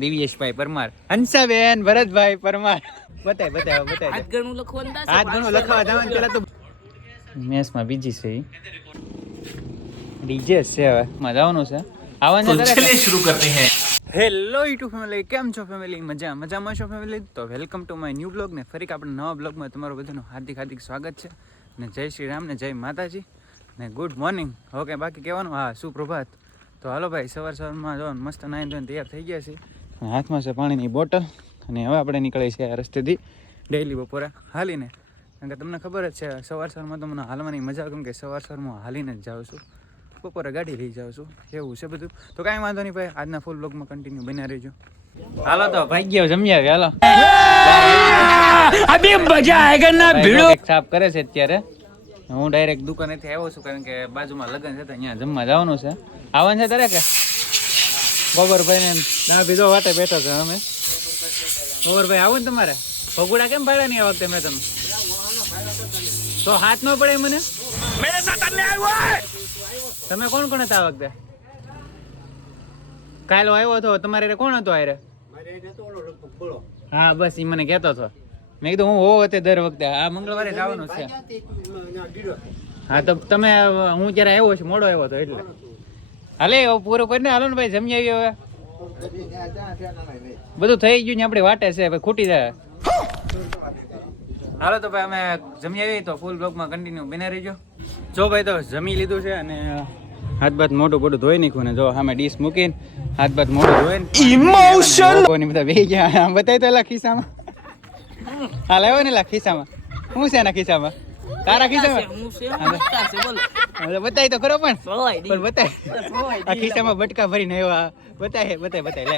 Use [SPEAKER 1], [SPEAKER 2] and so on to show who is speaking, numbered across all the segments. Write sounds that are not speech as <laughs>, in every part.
[SPEAKER 1] દિવ્યેશભાઈ પરમાર. હંસાબેન ભરતભાઈ પરમાર. બતાય બતાય બતાય.
[SPEAKER 2] હાથ લખવાનું
[SPEAKER 1] હાથ
[SPEAKER 2] ગણું
[SPEAKER 1] લખવા જવાનું પેલા તો મેસમાં બીજી છે. ડીજે છે હવે મજાવાનું છે. આવવાનું ચલે
[SPEAKER 3] શરૂ કરતે હૈ.
[SPEAKER 1] હેલો યુટ્યુબ ફેમિલી કેમ છો ફેમિલી મજા મજામાં છો ફેમિલી તો welcome to my new blog ને ફરી આપણે નવા બ્લોગમાં તમારું બધાનું હાર્દિક હાર્દિક સ્વાગત છે. ને જય શ્રી રામ ને જય માતાજી. ને ગુડ મોર્નિંગ ઓકે બાકી કહેવાનું? હા સુપ્રભાત. તો હાલો ભાઈ સવાર સવારમાં જો મસ્ત નાઈન ધોઈને તૈયાર થઈ ગયા છીએ. હાથમાં છે પાણીની બોટલ અને હવે આપણે નીકળીએ છીએ રસ્તેથી ડેઈલી બપોરે હાલીને. કારણ કે તમને ખબર જ છે સવાર સવારમાં તો મને હાલવાની મજા કેમ કે સવાર સવારમાં હાલીને જ જાઉં છું. બપોરે ગાડી લઈ જાઉં છું. એવું છે બધું. તો કાંઈ વાંધો નહીં ભાઈ આજના ફૂલ બ્લોગમાં કન્ટિન્યુ બન્યા રહેજો. હાલો તો ભાઈ ગયો જમી આવ્યો હાલો.
[SPEAKER 3] અબે મજા આયેગા
[SPEAKER 1] ના ભીડો? સાફ કરે છે અત્યારે. હું ડાયરેક્ટ દુકાનેથી આવ્યો છું કારણ કે બાજુમાં લગ્ન છે તો અહીંયા જમવા જવાનું છે. આવવાનું છે તારે કે ગોબરભાઈ ને ના બીજો વાટે બેઠા છે અમે. ગોબરભાઈ આવું ને તમારે. ભગુડા કેમ ભાડે નહીં આ વખતે મેં તમે તો હાથ ન પડે મને? તમે કોણ કોણ હતા આ વખતે? કાલ આવ્યો હતો તમારે કોણ હતો આરે હા બસ એ મને કહેતો હતો. મેં કીધું હું હોવ તે દર વખતે. આ મંગળવારે જવાનું છે. હા તો તમે હું જ્યારે આવ્યો છું મોડો આવ્યો હતો એટલે. હાલે પૂરો કરીને હાલો ને ભાઈ જમી આવી હવે. બધું થઈ ગયું ને આપણે વાટે છે ભાઈ ખૂટી જાય. હાલો તો ભાઈ અમે જમી આવી તો ફૂલ બ્લોગમાં કન્ટિન્યુ બને રહીજો. જો ભાઈ તો જમી લીધું છે અને હાથ બાદ મોઢું બોઢું ધોઈ નાખ્યું ને જો સામે ડીશ મૂકીને હાથ બાથ મોઢું ધોઈ ઇમોશન કોની બધા બે ગયા. આમ બતાય તો એલા ખિસ્સામાં. હાલ આવ્યો ને એલા ખિસ્સામાં. શું છે એના ખિસ્સામાં? તારા ખિસ્સામાં?
[SPEAKER 2] હું છે,
[SPEAKER 1] હા,
[SPEAKER 2] છે, બોલો.
[SPEAKER 1] હવે બતાય તો ખરો પણ.
[SPEAKER 2] સોય દી.
[SPEAKER 1] પણ બતાય. આ ખિસ્સામાં બટકા ભરીને આવ્યા. બતાય બતાય બતાય. લે.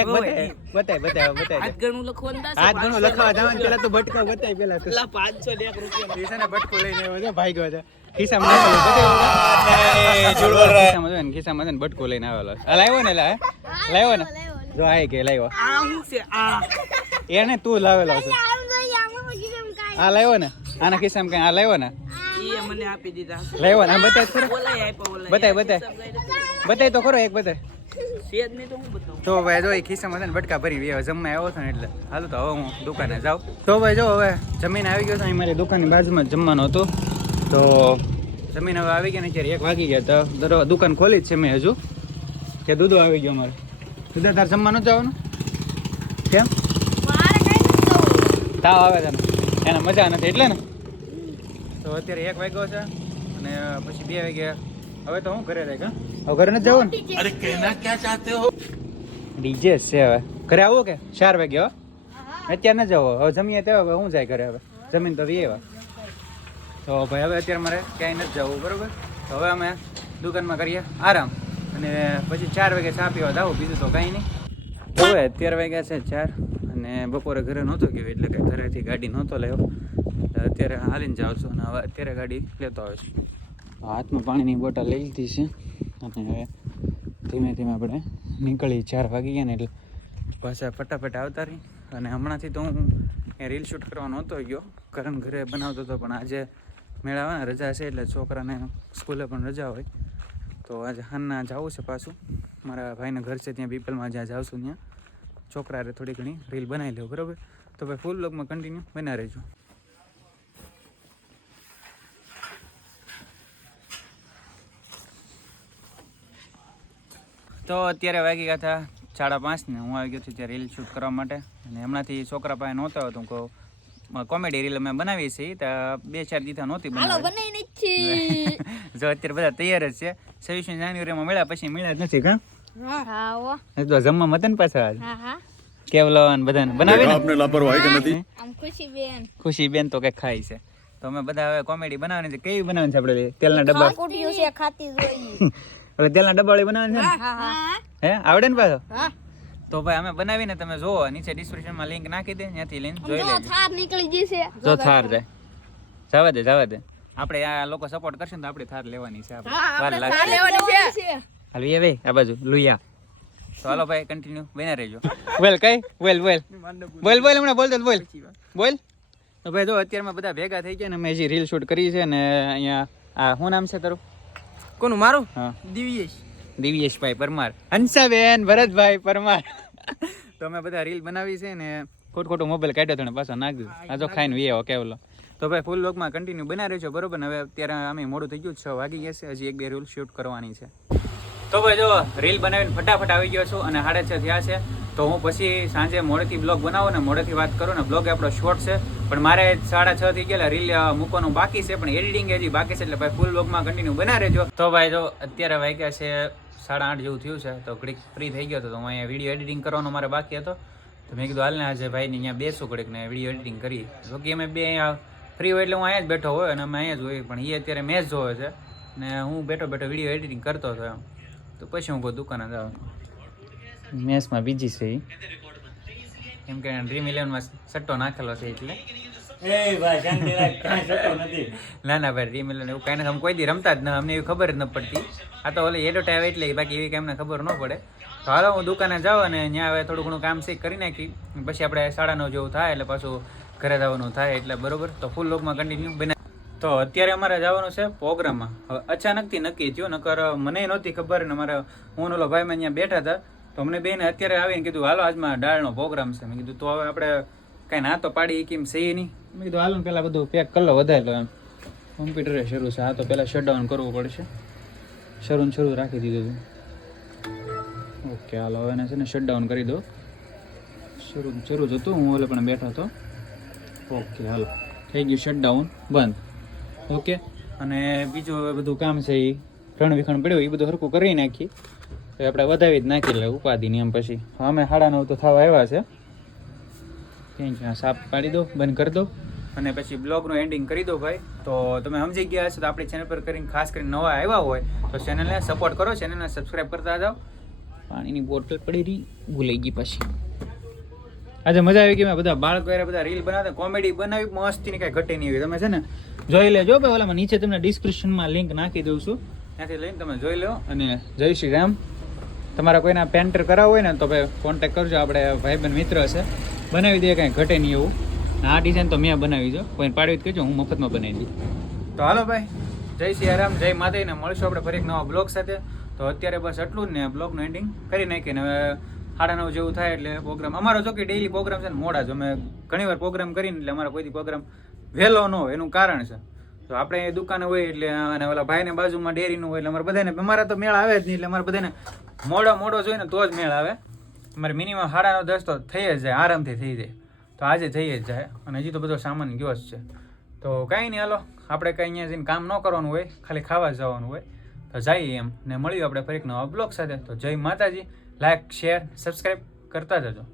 [SPEAKER 1] એક બતાય. બતાય બતાય બતાય.
[SPEAKER 2] હાથ ગણું લખવાનું થશે,
[SPEAKER 1] હાથ ઘણું લખવા જવાનું પેલા તો બટકા બતાય પેલા તો.
[SPEAKER 2] લા, પાંચસો ને રૂપિયા.
[SPEAKER 1] ખિસ્સાને બટકો લઈને આવ્યો છે ભાઈ ગયો છે. ખિસ્સામાં ખિસ્સામાં ખિસ્સામાં બટકો લઈને આવેલો લાવ્યો ને લા લાવ્યો ને? જો આ કે લાવ્યો.
[SPEAKER 2] આ શું છે? આ.
[SPEAKER 1] એને તું લાવેલો છે. આ લાવ્યો ને? આના ખિસ્સામાં કઈ આ લાવ્યો ને?
[SPEAKER 2] ઈએ મને આપી દીધા.
[SPEAKER 1] લાવ્યો ને? આ બતાય ખરો.
[SPEAKER 2] ઓલાય આપ્યા, ઓલાય.
[SPEAKER 1] બતાય, બતાય. બતાય તો ખરો એક બતાય
[SPEAKER 2] છે જ તો હું બતાવું.
[SPEAKER 1] તો ભાઈ જો એ ખિસ્સામાં છે ને બટકા ભરી વ્યવ જમવા આવ્યો હતો ને એટલે. હાલો તો હવે હું દુકાને જાઉં. તો ભાઈ જો હવે જમીન આવી ગયો છે. અહીં મારી દુકાનની બાજુમાં જ જમવાનું હતું. તો જમીન હવે આવી ગયા ને અત્યારે એક વાગી ગયા તો દરો- દુકાન ખોલી જ છે મેં હજુ. કે દૂધો આવી ગયો મારે. દૂધા તાર જમવાનું જ જવાનું કેમ? તાવ આવે તને એને મજા નથી એટલે ને? તો અત્યારે એક વાગ્યો છે અને પછી બે વાગ્યા. હવે તો હું ઘરે રહી હા? હવે ઘરે નથી જવું
[SPEAKER 3] અરે કેના ક્યાં ચાહતે હો?
[SPEAKER 1] ડીજે છે હવે. ઘરે આવો કે? ચાર વાગે હો? અત્યારે ન જાવ હવે જમીએ તે હવે હું જાય ઘરે હવે? જમીન તો વીએ તો ભાઈ હવે અત્યારે મારે ક્યાંય નથી જવું બરોબર? તો હવે અમે દુકાનમાં કરીએ આરામ. અને પછી ચાર વાગ્યા ચા પીવા જાવ બીજું તો કાંઈ નહીં. હવે અત્યાર વાગ્યા છે ચાર. અને બપોરે ઘરે નહોતો ગયો, એટલે કે ઘરેથી ગાડી નહોતો લેવો અત્યારે હાલીને જાઉં છું અને હવે અત્યારે ગાડી લેતો આવે છું હાથમાં પાણીની બોટલ લઈ લીધી છે અને હવે ધીમે ધીમે આપણે નીકળી ચાર વાગી ગયા ને એટલે પાછા ફટાફટ આવતા રહી. અને હમણાંથી તો હું રીલ શૂટ કરવા નહોતો ગયો કરણ ઘરે બનાવતો હતો, પણ આજે મેળા ને રજા છે, એટલે છોકરાને સ્કૂલે પણ રજા હોય. તો આજે હાનના જવું છે પાછું. મારા ભાઈના ઘર છે, ત્યાં પીપલમાં જ્યાં જાઉં છું ત્યાં. છોકરાએ થોડી ઘણી રીલ બનાવી લેવું બરાબર? તો ભાઈ ફૂલ બ્લોગમાં કન્ટિન્યુ બના રહેજો. તો અત્યારે વાગી ગયા હતા સાડા પાંચ ને. હું આવી ગયો છું ત્યાં રીલ શૂટ કરવા માટે. અને હમણાંથી છોકરા પાસે નહોતો હતો હું કોમેડી રીલ અમે બનાવી છીએ. તો બે ચાર દીધા નહોતી બનાવી <laughs> જો અત્યારે બધા તૈયાર જ છે. છવ્વીસમી જાન્યુઆરીમાં મળ્યા પછી મળ્યા જ નથી કા હા ઓ તો જમવા મતન પાછા હા હા. કેવલો અને બધાને બનાવે આપને
[SPEAKER 4] લાપરવાહી કે નથી? આમ
[SPEAKER 1] ખુશી બેન. ખુશી બેન તો કે ખાઈ છે. તો અમે બધા હવે કોમેડી બનાવવાની છે. કેવી બનાવવાની છે આપણે? તેલના ડબ્બા? કુટીયું છે ખાતી જોઈએ હવે તેલના ડબ્બાળી બનાવવાની છે હા હા. હે આવડે ને પાછો? હા. તો ભાઈ અમે બનાવીને તમે જોવો નીચે ડિસ્ક્રિપ્શનમાં લિંક નાખી દે ત્યાંથી લઈને જોઈ લેજો. થાર નીકળી જશે જો થાર જાય જવા દે જવા દે. આપણે આ લોકો સપોર્ટ કરશે ને તો આપણે થાર લેવાની છે આપણે. વાર લેવાની છે. હાલ ભાઈ આ બાજુ લુયા તો હાલો ભાઈ કન્ટિન્યુ બને રહેજો. બોલ કઈ? બોલ બોલ. બોલ બોલ હમણાં બોલ તો બોલ. બોલ. તો ભાઈ જો અત્યારમાં બધા ભેગા થઈ ગયા ને મેં હજી રીલ શૂટ કરી છે ને અહીંયા આ શું નામ છે તારું?
[SPEAKER 2] કોનું મારું?
[SPEAKER 1] હા.
[SPEAKER 2] દિવ્યેશ.
[SPEAKER 1] દિવ્યેશભાઈ પરમાર. હંસાબેન ભરતભાઈ પરમાર. તો અમે બધા રીલ બનાવી છે ને ખોટ ખોટો મોબાઈલ કાઢ્યો તને પાછો નાખ દીધું. આ તો ખાઈને વીએ કેવલો. તો ભાઈ ફૂલ લોકમાં કન્ટિન્યુ બનાવી રહ્યો છો બરોબર ને? હવે અત્યારે અમે મોડું થઈ ગયું છ વાગી ગયા છે હજી એક બે રીલ શૂટ કરવાની છે. તો ભાઈ જો રીલ બનાવીને ફટાફટ આવી ગયો છું અને સાડા છ, થયા છે. તો હું પછી સાંજે મોડેથી બ્લોગ બનાવું ને મોડેથી વાત કરું ને બ્લોગ આપણો શોર્ટ છે. પણ મારે સાડા છ થી ગયેલા રીલ મૂકવાનું બાકી છે, પણ એડિટિંગ હજી બાકી છે, એટલે ભાઈ ફૂલ બ્લોગમાં કન્ટિન્યુ બના રહેજો. તો ભાઈ જો, અત્યારે વાગ્યા છે સાડા આઠ જેવું થયું છે, તો ઘડીક ફ્રી થઈ ગયો હતો, તો હું અહીંયા વીડિયો એડિટિંગ કરવાનો મારે બાકી હતો. તો મેં કીધું, હાલને આજે ભાઈને અહીંયા બેસું ઘડીક ને વીડિયો એડિટિંગ કરી તો કે અમે બે અહીંયા ફ્રી હોય એટલે હું અહીંયા જ બેઠો હોય અને અમે અહીંયા જ હોય, પણ એ અત્યારે મેચ જોવે છે. ને હું બેઠો બેઠો વીડિયો એડિટિંગ કરતો હતો એમ. તો પછી હું કહું દુકાને જાઉં. મેચમાં બીજી છે એમ કેમ કે ડ્રીમ ઇલેવનમાં સટ્ટો નાખેલો છે એટલે. ના ના ભાઈ ડ્રીમ ઇલેવન એવું કાંઈ નથી. અમે કોઈ દી રમતા જ ન અમને એવી ખબર જ ન પડતી. આ તો ઓલે એડોટ આવે એટલે બાકી એવી કાંઈ અમને ખબર ન પડે. તો હાલો હું દુકાને જાઉં અને ત્યાં હવે થોડું ઘણું કામ શીખ કરી નાખી. પછી આપણે સાડા નવ જેવું થાય એટલે પાછું ઘરે જવાનું થાય એટલે બરોબર. તો ફૂલ લોકમાં કન્ટિન્યુ બને તો અત્યારે અમારે જવાનું છે પ્રોગ્રામમાં હવે અચાનકથી નક્કી થયું, નકર મને નહોતી ખબર ને મારા હું ઓલો ભાઈ અહીંયા બેઠા હતા, તો અમને બેને અત્યારે આવીને કીધું, હાલો, આજમાં ડાળનો પ્રોગ્રામ છે. મેં કીધું, તો હવે આપણે કાંઈ ના તો પાડી કેમ છે નહીં? મેં કીધું, હાલો પહેલાં બધું પેક કરી વધારે લો એમ. કોમ્પ્યુટરે શરૂ છે, આ તો પહેલાં શટડાઉન કરવું પડશે. શરૂ શરૂ રાખી દીધું હતું ઓકે, હાલો, હવે એને છે ને શટડાઉન કરી દો. શરૂ શરૂ જ હતું, હું ઓલે પણ બેઠો હતો. ઓકે, હાલો. થઈ ગયું શટડાઉન બંધ. ઓકે. અને બીજું બધું કામ છે એ રણ વિખણ પડ્યું એ બધું હરખું કરી નાખી. તો આપણે વધાવી જ નાખી એટલે ઉપાધિની એમ પછી. અમે સાડા નવ તો થવા આવ્યા છે. ક્યાંય ક્યાં સાપ પાડી દો, બંધ કરી દો. અને પછી બ્લોગનું એન્ડિંગ કરી દો ભાઈ. તો તમે સમજી ગયા હશો તો આપણી ચેનલ પર કરીને ખાસ કરીને નવા આવ્યા હોય, તો ચેનલને સપોર્ટ કરો ચેનલને સબસ્ક્રાઈબ કરતા જાઓ. પાણીની બોટલ પડી રહી, ભૂલાઈ ગઈ પછી. આજે મજા આવી ગઈ. મેં બધા બાળકો હારે બધા રીલ બનાવતા. કોમેડી બનાવી, મસ્તીની કાંઈ ઘટે નહીં હોય. તમે છે ને, જોઈ લેજો ભાઈ, ઓલામાં નીચે તમને ડિસ્ક્રિપ્શનમાં લિંક નાખી દઉં છું. ત્યાંથી લઈને તમે જોઈ લો. અને જય શ્રી રામ. તમારા કોઈના પેન્ટર કરાવવું હોય ને, તો ભાઈ કોન્ટેક કરજો. આપણે ભાઈબંધ મિત્ર છે બનાવી દઈએ, કાંઈ ઘટે નહીં એવું. આ ડિઝાઇન તો મેં બનાવી દો કોઈને પાડવી કહેજો, હું મફતમાં બનાવી દઉં. તો હાલો ભાઈ, જય સિયારામ જય માતાજીને મળશું આપણે ફરી એક નવા બ્લોગ સાથે. તો અત્યારે બસ એટલું જ ને બ્લોગનું એન્ડિંગ કરી નાખીને હવે સાડા નવ જેવું થાય એટલે પ્રોગ્રામ અમારો જો કે ડેઈલી પ્રોગ્રામ છે ને મોડા જ. અમે ઘણીવાર પ્રોગ્રામ કરીને એટલે અમારો કોઈથી પ્રોગ્રામ વહેલો ન હોય, એનું કારણ છે. તો આપણે એ દુકાને હોય એટલે અને ઓલા ભાઈને બાજુમાં ડેરીનું હોય એટલે અમારે બધાને, અમારા તો મેળ આવે જ નહીં એટલે અમારે બધાને મોડો મોડો જોઈએ ને તો જ મેળ આવે. અમારે મિનિમમ સાડા નવ, દસ તો થઈ જ જાય, આરામથી થઈ જાય. તો આજે થઈ જ જાય. અને હજી તો બધો સામાન ગયો જ છે. તો કાંઈ નહીં, હાલો. આપણે કંઈ અહીંયા જઈને કામ ન કરવાનું હોય, ખાલી ખાવા જવાનું હોય. તો જઈએ એમ. ને મળ્યું આપણે ફરી એક નવા બ્લોગ સાથે. તો જય માતાજી. લાઈક શેર સબસ્ક્રાઈબ કરતા જજો.